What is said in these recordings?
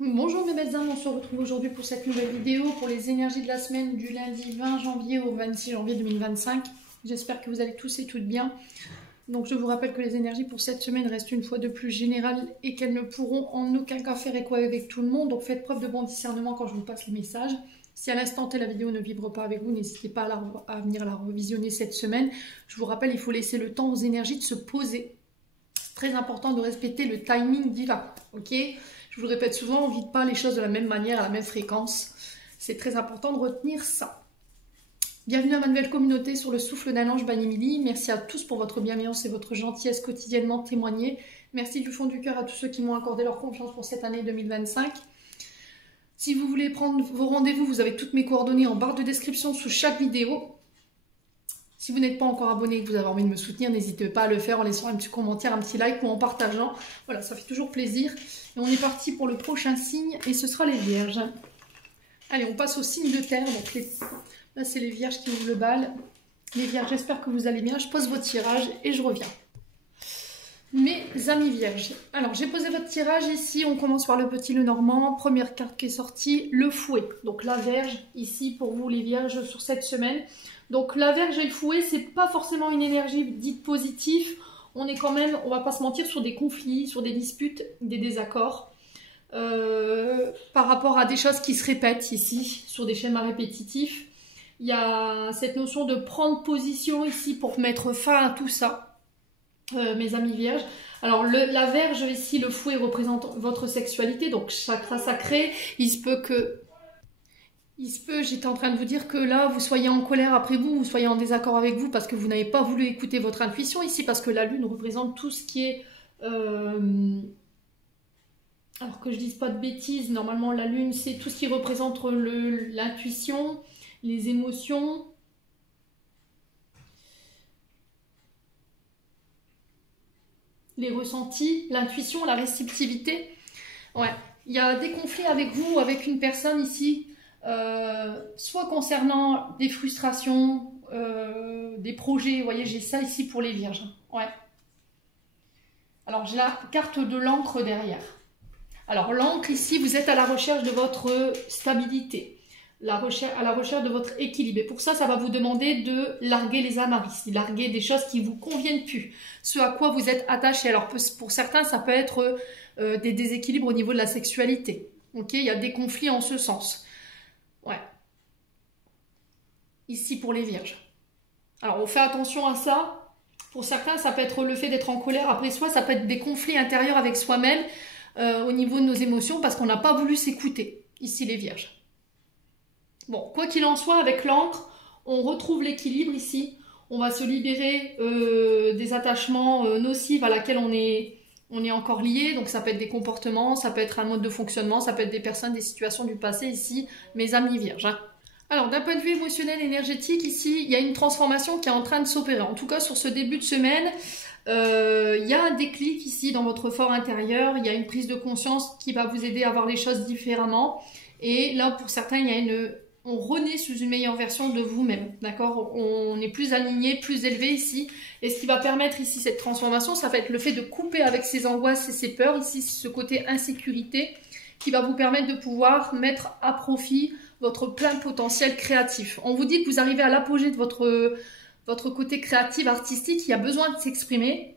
Bonjour mes belles âmes, on se retrouve aujourd'hui pour cette nouvelle vidéo pour les énergies de la semaine du lundi 20 janvier au 26 janvier 2025. J'espère que vous allez tous et toutes bien. Donc je vous rappelle que les énergies pour cette semaine restent une fois de plus générales et qu'elles ne pourront en aucun cas faire écho avec tout le monde. Donc faites preuve de bon discernement quand je vous passe les messages. Si à l'instant T la vidéo ne vibre pas avec vous, n'hésitez pas à venir la revisionner cette semaine. Je vous rappelle, il faut laisser le temps aux énergies de se poser. C'est très important de respecter le timing divin, ok ? Je vous le répète souvent, on ne vit pas les choses de la même manière, à la même fréquence. C'est très important de retenir ça. Bienvenue à ma nouvelle communauté sur le souffle d'un ange by Émilie. Merci à tous pour votre bienveillance et votre gentillesse quotidiennement témoignée. Merci du fond du cœur à tous ceux qui m'ont accordé leur confiance pour cette année 2025. Si vous voulez prendre vos rendez-vous, vous avez toutes mes coordonnées en barre de description sous chaque vidéo. Si vous n'êtes pas encore abonné et que vous avez envie de me soutenir, n'hésitez pas à le faire en laissant un petit commentaire, un petit like ou en partageant. Voilà, ça fait toujours plaisir. Et on est parti pour le prochain signe et ce sera les Vierges. Allez, on passe au signe de terre. Donc là, c'est les Vierges qui ouvrent le bal. Les Vierges, j'espère que vous allez bien. Je pose votre tirage et je reviens. Mes amis Vierges. Alors, j'ai posé votre tirage ici. On commence par le petit Lenormand. Première carte qui est sortie, le fouet. Donc la Vierge, ici, pour vous les Vierges, sur cette semaine. Donc la Vierge et le fouet, c'est pas forcément une énergie dite positive. On est quand même, on va pas se mentir, sur des conflits, sur des disputes, des désaccords. Par rapport à des choses qui se répètent ici, sur des schémas répétitifs. Il y a cette notion de prendre position ici pour mettre fin à tout ça, mes amis Vierges. Alors la Vierge ici, le fouet représente votre sexualité, donc chakra sacré. Il se peut, j'étais en train de vous dire que là, vous soyez en colère après vous soyez en désaccord avec vous parce que vous n'avez pas voulu écouter votre intuition ici, parce que la Lune représente tout ce qui est... Alors que je dise pas de bêtises, normalement la Lune, c'est tout ce qui représente l'intuition, les émotions, les ressentis, l'intuition, la réceptivité. Ouais, il y a des conflits avec vous, avec une personne ici, soit concernant des frustrations, des projets. Vous voyez, j'ai ça ici pour les Vierges. Ouais. Alors, j'ai la carte de l'encre derrière. Alors, l'encre ici, vous êtes à la recherche de votre stabilité, à la recherche de votre équilibre. Et pour ça, ça va vous demander de larguer les amarres, larguer des choses qui ne vous conviennent plus, ce à quoi vous êtes attaché. Alors, pour certains, ça peut être des déséquilibres au niveau de la sexualité. Ok, il y a des conflits en ce sens. Ouais. Ici, pour les Vierges. Alors, on fait attention à ça. Pour certains, ça peut être le fait d'être en colère après soi, ça peut être des conflits intérieurs avec soi-même, au niveau de nos émotions, parce qu'on n'a pas voulu s'écouter, ici les Vierges. Bon, quoi qu'il en soit, avec l'encre, on retrouve l'équilibre ici. On va se libérer des attachements nocifs à laquelle on est encore lié. Donc ça peut être des comportements, ça peut être un mode de fonctionnement, ça peut être des personnes, des situations du passé ici, mes amis Vierges. Hein. Alors d'un point de vue émotionnel, énergétique, ici, il y a une transformation qui est en train de s'opérer. En tout cas, sur ce début de semaine, il y a un déclic ici dans votre fort intérieur, il y a une prise de conscience qui va vous aider à voir les choses différemment. Et là, pour certains, il y a on renaît sous une meilleure version de vous-même, d'accord? On est plus aligné, plus élevé ici. Et ce qui va permettre ici cette transformation, ça va être le fait de couper avec ces angoisses et ces peurs, ici, ce côté insécurité, qui va vous permettre de pouvoir mettre à profit votre plein potentiel créatif. On vous dit que vous arrivez à l'apogée de votre côté créatif, artistique, qui a besoin de s'exprimer.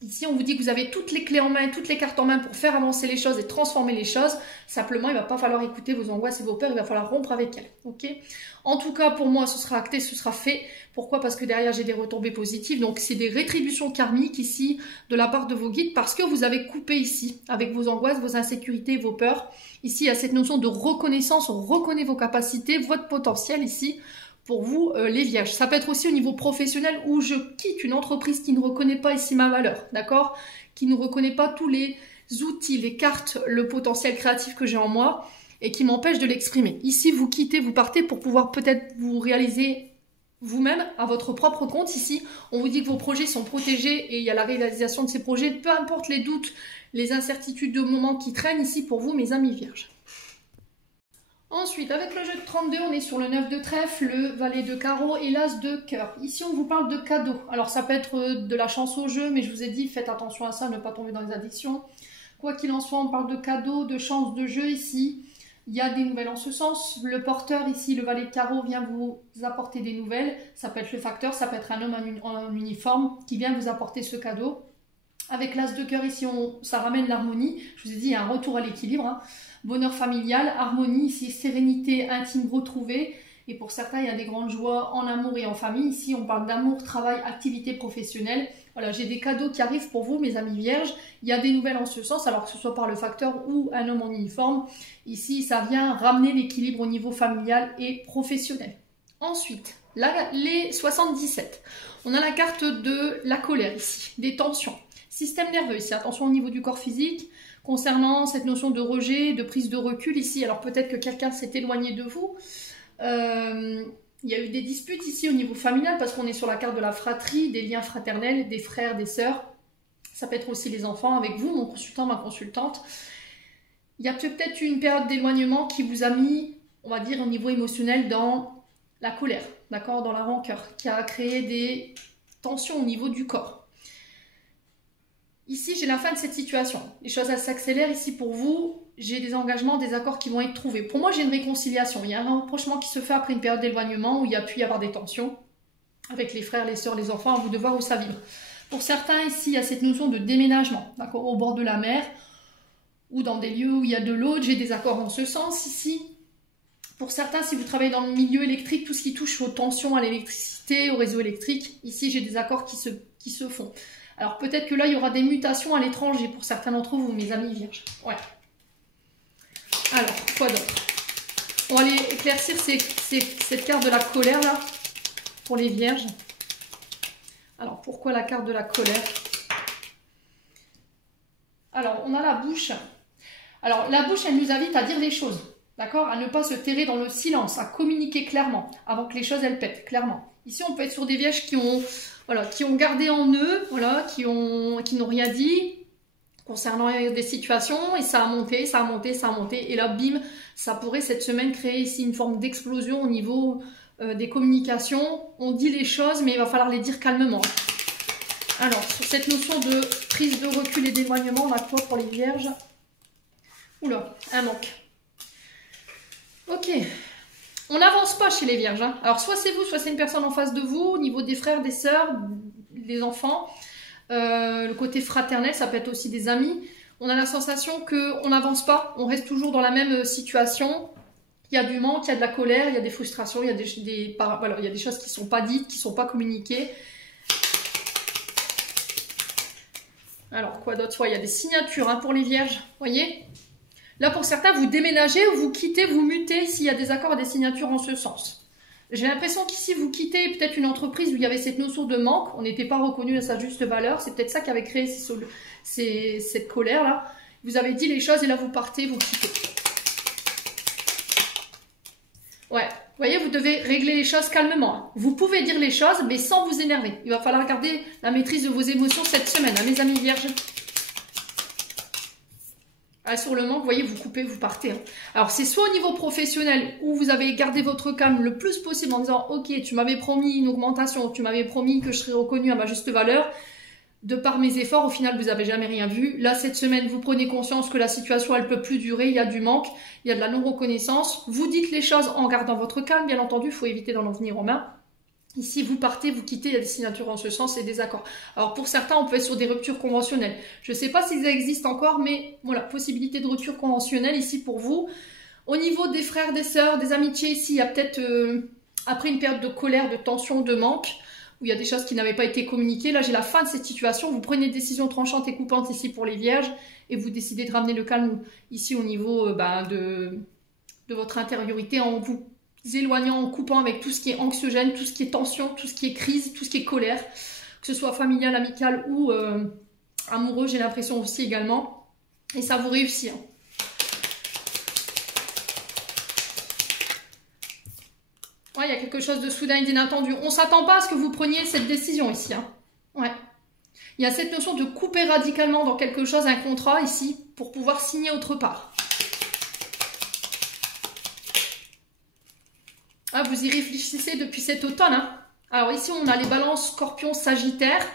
Ici, on vous dit que vous avez toutes les clés en main, toutes les cartes en main pour faire avancer les choses et transformer les choses. Simplement, il ne va pas falloir écouter vos angoisses et vos peurs, il va falloir rompre avec elles. Okay, en tout cas, pour moi, ce sera acté, ce sera fait. Pourquoi? Parce que derrière, j'ai des retombées positives. Donc, c'est des rétributions karmiques ici de la part de vos guides parce que vous avez coupé ici avec vos angoisses, vos insécurités, vos peurs. Ici, il y a cette notion de reconnaissance. On reconnaît vos capacités, votre potentiel ici. Pour vous, les Vierges. Ça peut être aussi au niveau professionnel où je quitte une entreprise qui ne reconnaît pas ici ma valeur, d'accord? Qui ne reconnaît pas tous les outils, les cartes, le potentiel créatif que j'ai en moi et qui m'empêche de l'exprimer. Ici, vous quittez, vous partez pour pouvoir peut-être vous réaliser vous-même à votre propre compte. Ici, on vous dit que vos projets sont protégés et il y a la réalisation de ces projets, peu importe les doutes, les incertitudes de moment qui traînent ici pour vous, mes amis Vierges. Ensuite, avec le jeu de 32, on est sur le 9 de trèfle, le valet de carreau et l'as de cœur. Ici, on vous parle de cadeaux. Alors, ça peut être de la chance au jeu, mais je vous ai dit, faites attention à ça, ne pas tomber dans les addictions. Quoi qu'il en soit, on parle de cadeaux, de chances, de jeu ici. Il y a des nouvelles en ce sens. Le porteur ici, le valet de carreau, vient vous apporter des nouvelles. Ça peut être le facteur, ça peut être un homme en uniforme qui vient vous apporter ce cadeau. Avec l'as de cœur ici, ça ramène l'harmonie. Je vous ai dit, il y a un retour à l'équilibre. Hein. Bonheur familial, harmonie ici, sérénité intime retrouvée. Et pour certains, il y a des grandes joies en amour et en famille. Ici, on parle d'amour, travail, activité professionnelle. Voilà, j'ai des cadeaux qui arrivent pour vous, mes amis vierges. Il y a des nouvelles en ce sens, alors que ce soit par le facteur ou un homme en uniforme. Ici, ça vient ramener l'équilibre au niveau familial et professionnel. Ensuite, les 77. On a la carte de la colère ici, des tensions. Système nerveux ici, attention au niveau du corps physique. Concernant cette notion de rejet, de prise de recul ici, alors peut-être que quelqu'un s'est éloigné de vous. Il y a eu des disputes ici au niveau familial parce qu'on est sur la carte de la fratrie, des liens fraternels, des frères, des sœurs. Ça peut être aussi les enfants avec vous, mon consultant, ma consultante. Il y a peut-être une période d'éloignement qui vous a mis, on va dire, au niveau émotionnel dans la colère, d'accord, dans la rancœur, qui a créé des tensions au niveau du corps. Ici, j'ai la fin de cette situation. Les choses s'accélèrent ici pour vous. J'ai des engagements, des accords qui vont être trouvés. Pour moi, j'ai une réconciliation. Il y a un rapprochement qui se fait après une période d'éloignement où il y a pu y avoir des tensions avec les frères, les sœurs, les enfants, à vous de voir où ça vibre. Pour certains, ici, il y a cette notion de déménagement, d'accord, au bord de la mer ou dans des lieux où il y a de l'eau. J'ai des accords en ce sens ici. Pour certains, si vous travaillez dans le milieu électrique, tout ce qui touche aux tensions, à l'électricité, au réseau électrique, ici, j'ai des accords qui se font. Alors, peut-être que là, il y aura des mutations à l'étranger pour certains d'entre vous, mes amis vierges. Ouais. Alors, quoi d'autre? On va aller éclaircir cette carte de la colère, là, pour les vierges. Alors, pourquoi la carte de la colère? Alors, on a la bouche. Alors, la bouche, elle nous invite à dire les choses, d'accord? À ne pas se terrer dans le silence, à communiquer clairement, avant que les choses, elles pètent, clairement. Ici, on peut être sur des vierges qui ont gardé en eux, voilà, qui n'ont rien dit concernant des situations, et ça a monté, ça a monté, ça a monté, et là, bim, ça pourrait cette semaine créer ici une forme d'explosion au niveau des communications. On dit les choses, mais il va falloir les dire calmement. Alors, sur cette notion de prise de recul et d'éloignement, on a quoi pour les vierges? Oula, un manque. Ok. On n'avance pas chez les vierges. Hein. Alors, soit c'est vous, soit c'est une personne en face de vous, au niveau des frères, des sœurs, des enfants. Le côté fraternel, ça peut être aussi des amis. On a la sensation qu'on n'avance pas, on reste toujours dans la même situation. Il y a du manque, il y a de la colère, il y a des frustrations, il y a il y a des choses qui ne sont pas dites, qui ne sont pas communiquées. Alors, quoi d'autre? Il y a des signatures hein, pour les vierges, voyez? Là, pour certains, vous déménagez, vous quittez, vous mutez s'il y a des accords et des signatures en ce sens. J'ai l'impression qu'ici, vous quittez peut-être une entreprise où il y avait cette notion de manque, on n'était pas reconnu à sa juste valeur, c'est peut-être ça qui avait créé cette colère-là. Vous avez dit les choses et là, vous partez, vous quittez. Ouais, vous voyez, vous devez régler les choses calmement. Vous pouvez dire les choses, mais sans vous énerver. Il va falloir garder la maîtrise de vos émotions cette semaine, hein, mes amis vierges. Ah, sur le manque, vous voyez, vous coupez, vous partez. Hein. Alors, c'est soit au niveau professionnel où vous avez gardé votre calme le plus possible en disant « Ok, tu m'avais promis une augmentation, tu m'avais promis que je serais reconnue à ma juste valeur. De par mes efforts, au final, vous n'avez jamais rien vu. Là, cette semaine, vous prenez conscience que la situation, elle ne peut plus durer. Il y a du manque, il y a de la non-reconnaissance. Vous dites les choses en gardant votre calme, bien entendu. Il faut éviter d'en venir aux mains. Ici, vous partez, vous quittez, il y a des signatures en ce sens et des accords. Alors, pour certains, on peut être sur des ruptures conventionnelles. Je ne sais pas s'ils existent encore, mais voilà, possibilité de rupture conventionnelle ici pour vous. Au niveau des frères, des sœurs, des amitiés, ici, il y a peut-être, après une période de colère, de tension, de manque, où il y a des choses qui n'avaient pas été communiquées. Là, j'ai la fin de cette situation. Vous prenez une décision tranchante et coupante ici pour les vierges et vous décidez de ramener le calme ici au niveau de votre intériorité en vous éloignant, en coupant avec tout ce qui est anxiogène, tout ce qui est tension, tout ce qui est crise, tout ce qui est colère, que ce soit familial, amical ou amoureux, j'ai l'impression aussi également. Et ça vous réussit. Hein. Ouais, il y a quelque chose de soudain et d'inattendu. On ne s'attend pas à ce que vous preniez cette décision ici. Hein. Ouais. Il y a cette notion de couper radicalement dans quelque chose, un contrat ici, pour pouvoir signer autre part. Ah, vous y réfléchissez depuis cet automne. Hein. Alors ici, on a les balances, scorpions, sagittaires.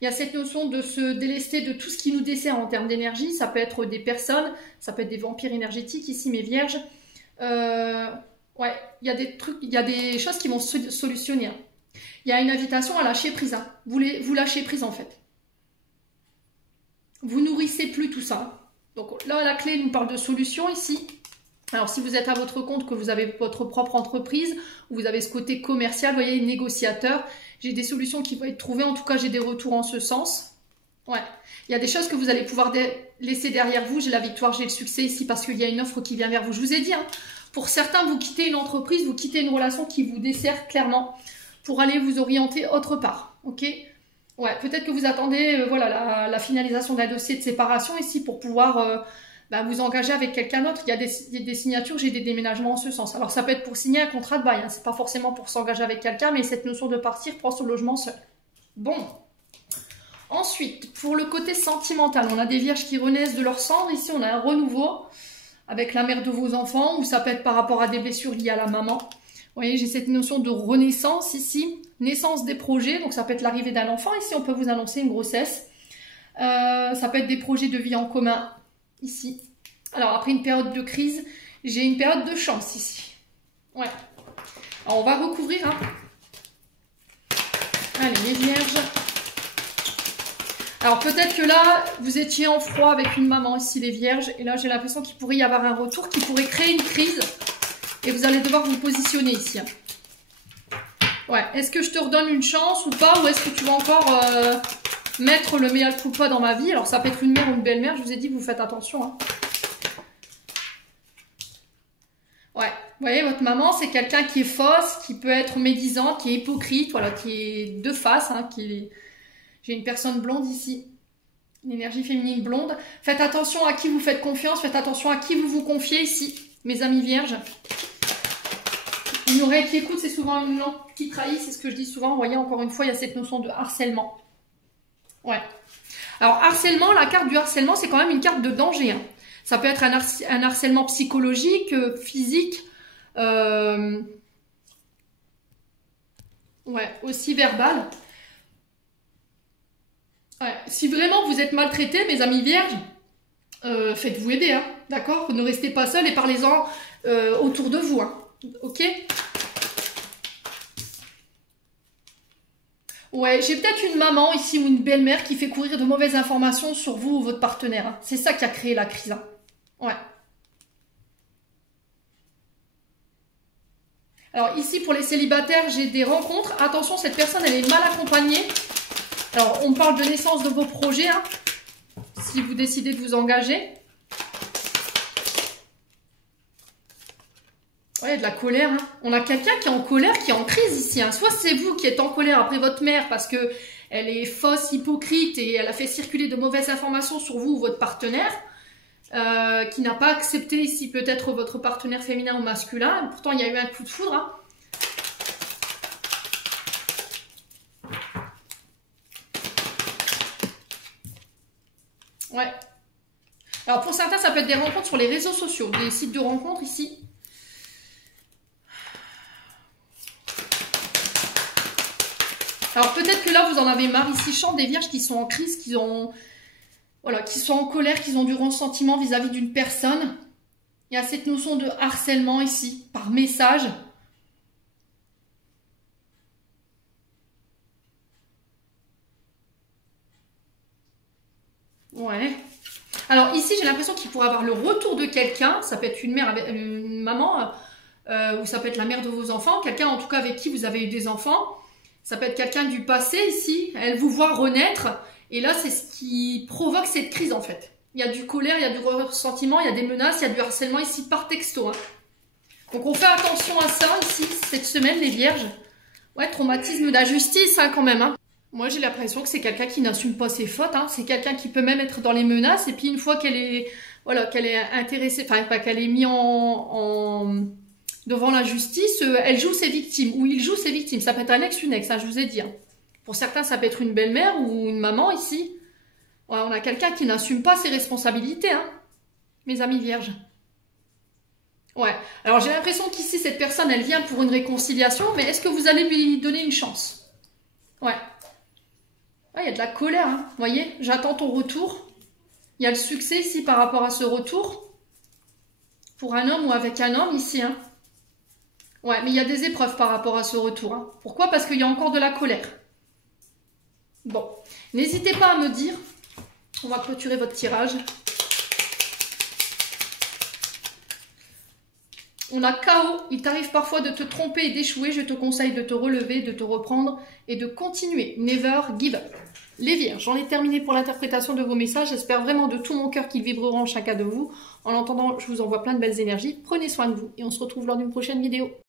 Il y a cette notion de se délester de tout ce qui nous dessert en termes d'énergie. Ça peut être des personnes, ça peut être des vampires énergétiques ici, mes vierges. Ouais, il y a des trucs, il y a des choses qui vont se solutionner. Hein. Il y a une invitation à lâcher prise. Hein. Vous lâchez prise en fait. Vous nourrissez plus tout ça. Donc là, la clé nous parle de solution ici. Alors si vous êtes à votre compte, que vous avez votre propre entreprise, vous avez ce côté commercial, vous voyez, négociateur, j'ai des solutions qui vont être trouvées, en tout cas j'ai des retours en ce sens. Ouais, il y a des choses que vous allez pouvoir laisser derrière vous, j'ai la victoire, j'ai le succès ici parce qu'il y a une offre qui vient vers vous. Je vous ai dit, hein, pour certains, vous quittez une entreprise, vous quittez une relation qui vous dessert clairement pour aller vous orienter autre part, ok? Ouais, peut-être que vous attendez voilà, la finalisation d'un dossier de séparation ici pour pouvoir... vous engager avec quelqu'un d'autre. Il y a des signatures, j'ai des déménagements en ce sens. Alors ça peut être pour signer un contrat de bail, hein. C'est pas forcément pour s'engager avec quelqu'un, mais cette notion de partir prend son logement seul. Bon. Ensuite, pour le côté sentimental, on a des vierges qui renaissent de leur cendre. Ici, on a un renouveau avec la mère de vos enfants, ou ça peut être par rapport à des blessures liées à la maman. Vous voyez, j'ai cette notion de renaissance ici, naissance des projets, donc ça peut être l'arrivée d'un enfant. Ici, on peut vous annoncer une grossesse. Ça peut être des projets de vie en commun. Ici. Alors, après une période de crise, j'ai une période de chance ici. Ouais. Alors, on va recouvrir. Hein. Allez, les vierges. Alors, peut-être que là, vous étiez en froid avec une maman ici, les vierges. Et là, j'ai l'impression qu'il pourrait y avoir un retour qui pourrait créer une crise. Et vous allez devoir vous positionner ici. Hein. Ouais. Est-ce que je te redonne une chance ou pas? Ou est-ce que tu vas encore... mettre le mea culpa dans ma vie? Alors ça peut être une mère ou une belle-mère, je vous ai dit, vous faites attention. Hein. Ouais, vous voyez, votre maman, c'est quelqu'un qui est fausse, qui peut être médisante, qui est hypocrite, voilà, qui est de face. Hein, J'ai une personne blonde ici, une énergie féminine blonde. Faites attention à qui vous faites confiance, faites attention à qui vous vous confiez ici, mes amis vierges. Une oreille qui écoute, c'est souvent une langue qui trahit, c'est ce que je dis souvent. Vous voyez, encore une fois, il y a cette notion de harcèlement. Ouais. Alors, harcèlement, la carte du harcèlement, c'est quand même une carte de danger. Hein. Ça peut être un harcèlement psychologique, physique, ouais, aussi verbal. Ouais. Si vraiment vous êtes maltraité, mes amis vierges, faites-vous aider, hein, d'accord? Ne restez pas seul et parlez-en autour de vous, hein, ok? Ouais, j'ai peut-être une maman ici ou une belle-mère qui fait courir de mauvaises informations sur vous ou votre partenaire. Hein. C'est ça qui a créé la crise. Hein. Ouais. Alors ici, pour les célibataires, j'ai des rencontres. Attention, cette personne, elle est mal accompagnée. Alors, on parle de naissance de vos projets. Hein, si vous décidez de vous engager. Ouais, de la colère. Hein. On a quelqu'un qui est en colère, qui est en crise ici. Hein. Soit c'est vous qui êtes en colère après votre mère parce que elle est fausse, hypocrite et elle a fait circuler de mauvaises informations sur vous ou votre partenaire, qui n'a pas accepté ici peut-être votre partenaire féminin ou masculin. Pourtant, il y a eu un coup de foudre. Hein. Ouais. Alors pour certains, ça peut être des rencontres sur les réseaux sociaux, des sites de rencontres ici. Alors peut-être que là, vous en avez marre. Ici, chante des vierges qui sont en crise, qui sont en colère, qui ont du ressentiment vis-à-vis d'une personne. Il y a cette notion de harcèlement ici, par message. Ouais. Alors ici, j'ai l'impression qu'il pourrait avoir le retour de quelqu'un. Ça peut être une mère, une maman, ou ça peut être la mère de vos enfants. Quelqu'un en tout cas avec qui vous avez eu des enfants. Ça peut être quelqu'un du passé ici. Elle vous voit renaître. Et là, c'est ce qui provoque cette crise en fait. Il y a du colère, il y a du ressentiment, il y a des menaces, il y a du harcèlement ici par texto. Hein. Donc on fait attention à ça ici, cette semaine, les vierges. Ouais, traumatisme d'injustice hein, quand même. Hein. Moi, j'ai l'impression que c'est quelqu'un qui n'assume pas ses fautes. Hein. C'est quelqu'un qui peut même être dans les menaces. Et puis une fois qu'elle est, voilà, qu'elle est intéressée, enfin pas qu'elle est mise devant la justice, elle joue ses victimes, ou il joue ses victimes. Ça peut être un ex, une ex, hein, je vous ai dit. Hein. Pour certains, ça peut être une belle-mère ou une maman ici. Ouais, on a quelqu'un qui n'assume pas ses responsabilités, hein, mes amis vierges. Ouais, alors j'ai l'impression qu'ici, cette personne, elle vient pour une réconciliation, mais est-ce que vous allez lui donner une chance? Ouais. Ah, il y a de la colère, hein. Vous voyez, j'attends ton retour. Il y a le succès ici par rapport à ce retour. Pour un homme ou avec un homme ici, hein. Ouais, mais il y a des épreuves par rapport à ce retour, hein. Pourquoi? Parce qu'il y a encore de la colère. Bon, n'hésitez pas à me dire. On va clôturer votre tirage. On a chaos. Il t'arrive parfois de te tromper et d'échouer. Je te conseille de te relever, de te reprendre et de continuer. Never give up. Les Vierges, j'en ai terminé pour l'interprétation de vos messages. J'espère vraiment de tout mon cœur qu'ils vibreront en chacun de vous. En attendant, je vous envoie plein de belles énergies. Prenez soin de vous et on se retrouve lors d'une prochaine vidéo.